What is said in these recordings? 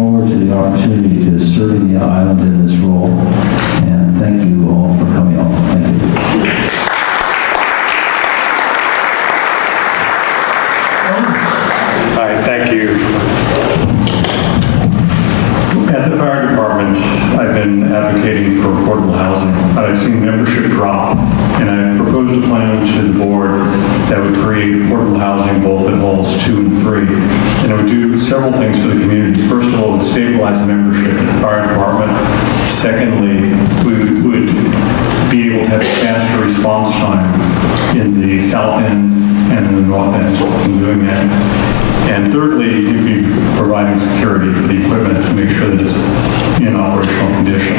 forward to the opportunity to serving the island in this role. And thank you all for coming on. Thank you. Hi, thank you. At the fire department, I've been advocating for affordable housing. I've seen membership drop, and I proposed a plan to the board that would create affordable housing both at halls 2 and 3. And it would do several things for the community. First of all, it would stabilize membership at the fire department. Secondly, we would be able to have faster response time in the south end and in the north end in doing that. And thirdly, you'd be providing security for the equipment to make sure that it's in operational condition.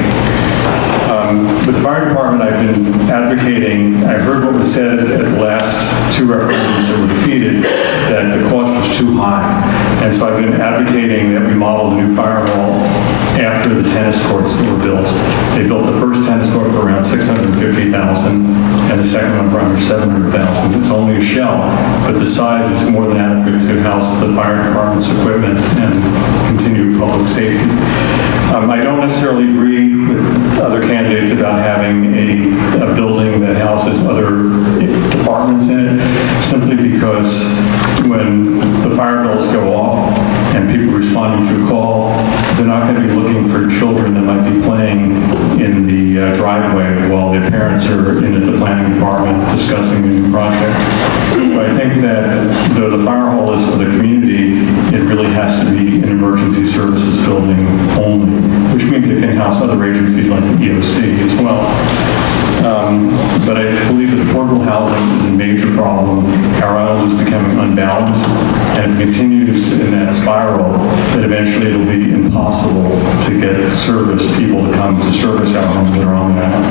With the fire department, I've been advocating, I heard what was said at the last 2 referendums that were defeated, that the cost was too high. And so I've been advocating that we model the new fire hall after the tennis courts that were built. They built the first tennis court for around $650,000 and the second one for under $700,000. It's only a shell, but the size is more than adequate to house the fire department's equipment and continue public safety. I don't necessarily agree with other candidates about having a building that houses other departments in it, simply because when the fire bells go off and people responding to a call, they're not going to be looking for children that might be playing in the driveway while their parents are in the planning department discussing a new project. So I think that though the fire hall is for the community, it really has to be an emergency services building only, which means it can house other agencies like the EOC as well. But I believe that affordable housing is a major problem. Our island is becoming unbalanced, and if it continues in that spiral, that eventually it'll be impossible to get people to come to service our homes that are on the island.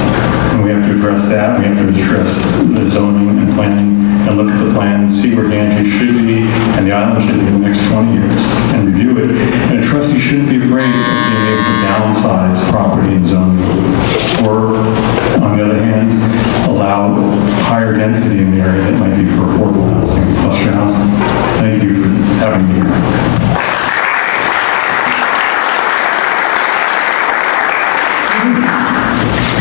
And we have to address that. We have to address the zoning and planning and look at the plan and see where Ganges should be and the island should be in the next 20 years and review it. And a trustee shouldn't be afraid of being able to downsize property and zoning. Or, on the other hand, allow higher density in the area that might be for affordable housing and cluster housing. Thank you for having me here.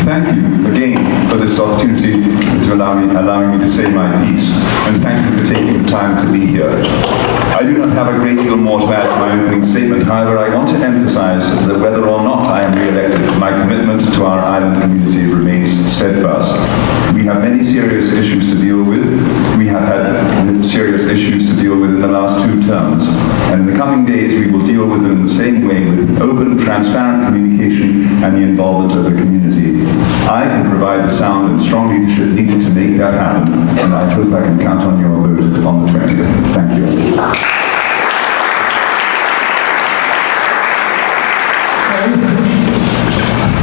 Thank you again for this opportunity to allowing me to say my piece, and thank you for taking the time to be here. I do not have a great deal more to add to my opening statement. However, I want to emphasize that whether or not I am re-elected, my commitment to our island community remains steadfast. We have many serious issues to deal with. We have had serious issues to deal with in the last 2 terms. And in the coming days, we will deal with them in the same way, with open, transparent communication and the involvement of the community. I can provide the sound and strong leadership needed to make that happen, and I hope I can count on your vote on the 20th. Thank you.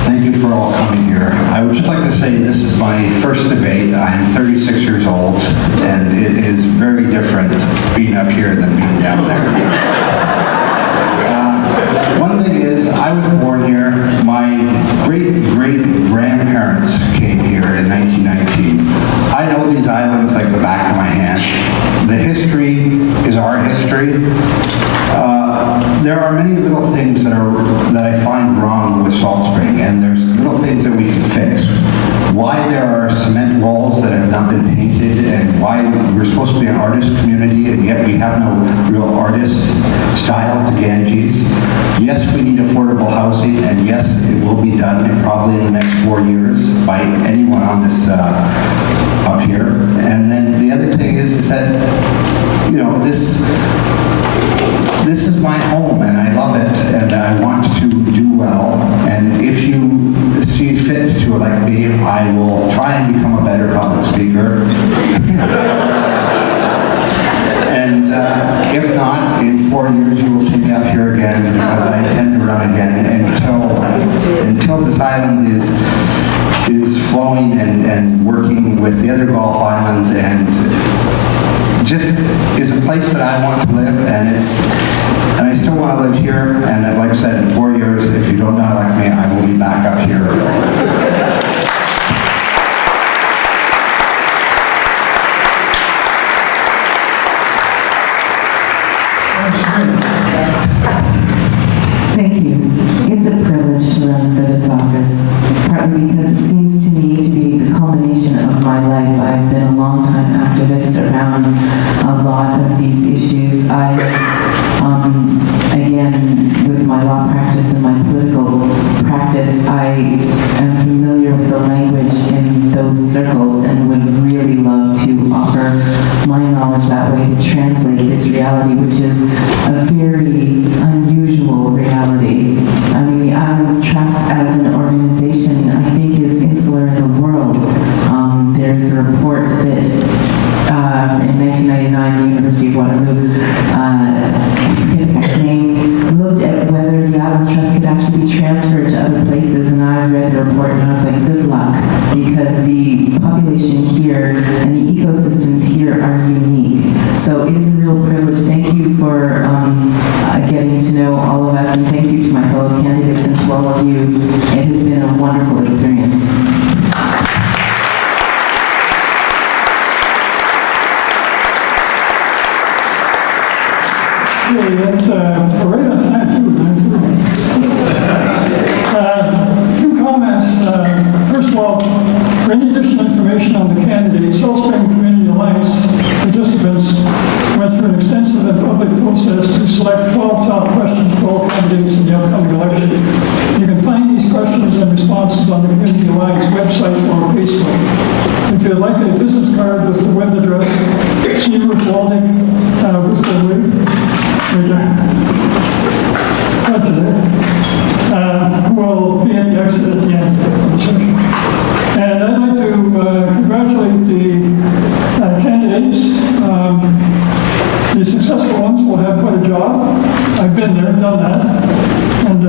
Thank you for all coming here. I would just like to say this is my first debate. I'm 36 years old, and it is very different being up here than being down there. One thing is, I was born here. My great-great-grandparents came here in 1919. I know these islands like the back of my hand. The history is our history. There are many little things that I find wrong with Salt Spring, and there's little things that we can fix. Why there are cement walls that have not been painted, and why we're supposed to be an artist community, and yet we have no real artist style to Ganges. Yes, we need affordable housing, and yes, it will be done probably in the next 4 years by anyone on this up here. And then the other thing is that, you know, this is my home, and I love it, and I want to do well. And if you see fit to elect me, I will try and become a better public speaker. And if not, in 4 years you will see me up here again, because I intend to run again until this island is flowing and working with the other Gulf Islands, and just is a place that I want to live, and I still want to live here. And like I said, in 4 years, if you don't elect me, I will be back up here. Thank actually be transferred to other places, and I read the report and I was like, good luck, because the population here and the ecosystems here are unique. So it is a real privilege. Thank you for getting to know all of us, and thank you to my fellow candidates and to all of you. It has been a wonderful experience. Okay, that's right on time too. Few comments. First of all, for any additional information on the candidates, Salt Spring Community Alliance participants went through an extensive and public process to select 12 top questions for all candidates in the upcoming election. You can find these questions and responses on the Community Alliance website or Facebook. If you'd like a business card with the web address, see Ruth Waldick, Bristol Lee, who will be at the exit at the end of the session. And I'd like to congratulate the candidates. The successful ones will have quite a job. I've been there, done that. And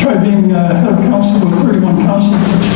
tried being head of council with 31 councils.